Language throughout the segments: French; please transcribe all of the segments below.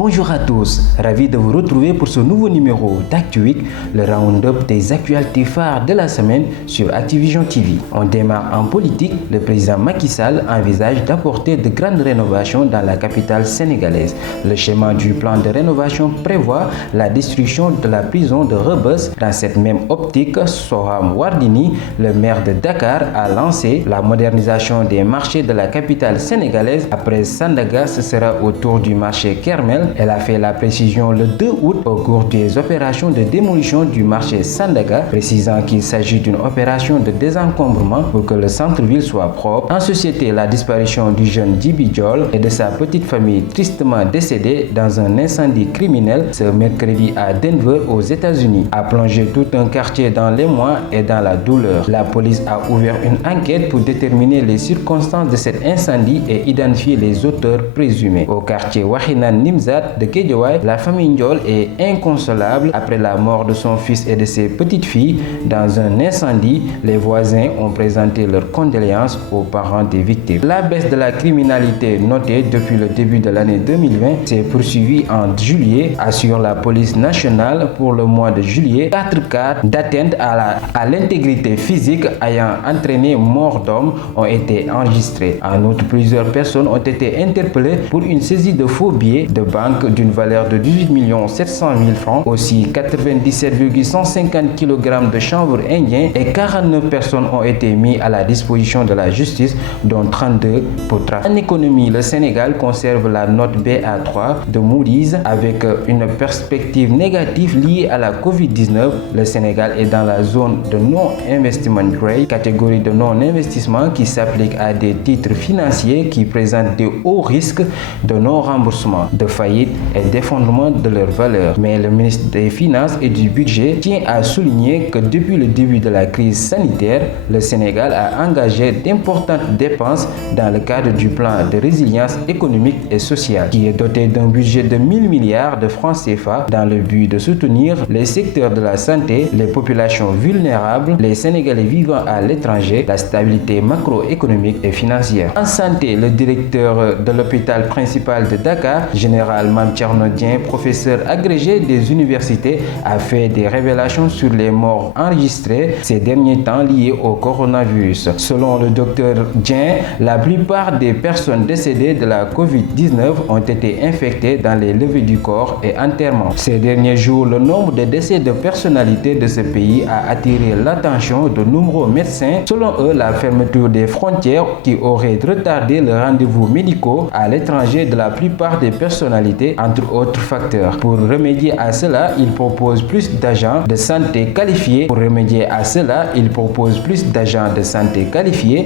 Bonjour à tous, ravi de vous retrouver pour ce nouveau numéro d'Actu Week, le round-up des actualités phares de la semaine sur Activision TV. On démarre en politique, le président Macky Sall envisage d'apporter de grandes rénovations dans la capitale sénégalaise. Le schéma du plan de rénovation prévoit la destruction de la prison de Rebeuss. Dans cette même optique, Soham Wardini, le maire de Dakar, a lancé la modernisation des marchés de la capitale sénégalaise. Après Sandaga, ce sera au tour du marché Kermel. Elle a fait la précision le 2 août au cours des opérations de démolition du marché Sandaga, précisant qu'il s'agit d'une opération de désencombrement pour que le centre-ville soit propre. En société, la disparition du jeune Djibi Diol et de sa petite famille tristement décédée dans un incendie criminel ce mercredi à Denver aux États-Unis a plongé tout un quartier dans l'émoi et dans la douleur. La police a ouvert une enquête pour déterminer les circonstances de cet incendie et identifier les auteurs présumés. Au quartier Wahinan Nimzat de Guédiawaye, la famille Ndiol est inconsolable après la mort de son fils et de ses petites filles dans un incendie. Les voisins ont présenté leurs condoléances aux parents des victimes. La baisse de la criminalité notée depuis le début de l'année 2020 s'est poursuivie en juillet, assure la police nationale. Pour le mois de juillet, 4 cas d'atteinte à l'intégrité physique ayant entraîné mort d'homme ont été enregistrés. En outre, plusieurs personnes ont été interpellées pour une saisie de faux billets de banque d'une valeur de 18 700 000 francs, aussi 97,150 kg de chanvre indien et 49 personnes ont été mises à la disposition de la justice, dont 32 pour trafic. En économie, le Sénégal conserve la note BA3 de Moody's avec une perspective négative liée à la Covid-19. Le Sénégal est dans la zone de non-investment grade, catégorie de non-investissement qui s'applique à des titres financiers qui présentent de hauts risques de non-remboursement, de faillite et d'effondrement de leur valeur. Mais le ministre des Finances et du Budget tient à souligner que depuis le début de la crise sanitaire, le Sénégal a engagé d'importantes dépenses dans le cadre du plan de résilience économique et sociale, qui est doté d'un budget de 1000 milliards de francs CFA dans le but de soutenir les secteurs de la santé, les populations vulnérables, les Sénégalais vivant à l'étranger, la stabilité macroéconomique et financière. En santé, le directeur de l'hôpital principal de Dakar, général Mame Thierno Dieng, professeur agrégé des universités, a fait des révélations sur les morts enregistrées ces derniers temps liées au coronavirus. Selon le docteur Dieng, la plupart des personnes décédées de la Covid-19 ont été infectées dans les levées du corps et enterrements. Ces derniers jours, le nombre de décès de personnalités de ce pays a attiré l'attention de nombreux médecins. Selon eux, la fermeture des frontières qui aurait retardé le rendez-vous médicaux à l'étranger de la plupart des personnalités, entre autres facteurs. Pour remédier à cela, il propose plus d'agents de santé qualifiés.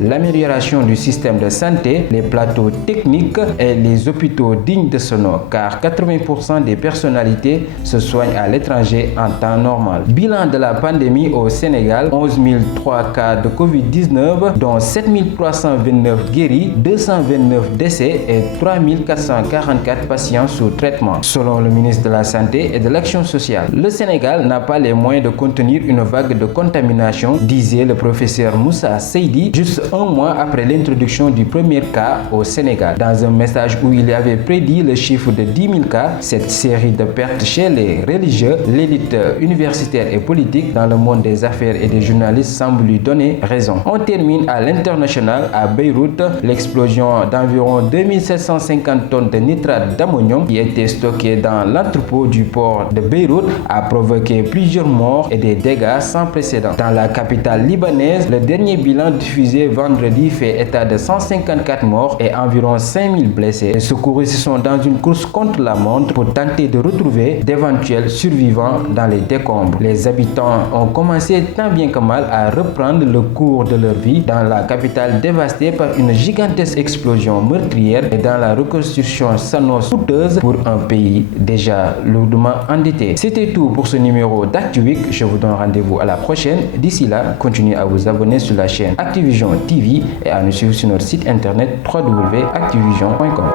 L'amélioration du système de santé, les plateaux techniques et les hôpitaux dignes de ce nom, car 80% des personnalités se soignent à l'étranger en temps normal. Bilan de la pandémie au Sénégal, 11 003 cas de Covid-19, dont 7 329 guéris, 229 décès et 3 444 patients sous traitement. Selon le ministre de la Santé et de l'Action sociale, le Sénégal n'a pas les moyens de contenir une vague de contamination, disait le professeur Moussa Seydi, juste un mois après l'introduction du premier cas au Sénégal. Dans un message où il avait prédit le chiffre de 10 000 cas, cette série de pertes chez les religieux, l'élite universitaire et politique dans le monde des affaires et des journalistes semble lui donner raison. On termine à l'international à Beyrouth. L'explosion d'environ 2750 tonnes de nitrate d'ammonium qui était stocké dans l'entrepôt du port de Beyrouth a provoqué plusieurs morts et des dégâts sans précédent. Dans la capitale libanaise, le dernier bilan diffusé vendredi fait état de 154 morts et environ 5000 blessés. Les secouristes sont dans une course contre la montre pour tenter de retrouver d'éventuels survivants dans les décombres. Les habitants ont commencé tant bien que mal à reprendre le cours de leur vie dans la capitale dévastée par une gigantesque explosion meurtrière et dans la reconstruction s'annonce coûteuse pour un pays déjà lourdement endetté. C'était tout pour ce numéro d'Actu Week. Je vous donne rendez-vous à la prochaine. D'ici là, continuez à vous abonner sur la chaîne Activision TV et à nous suivre sur notre site internet www.activision.com.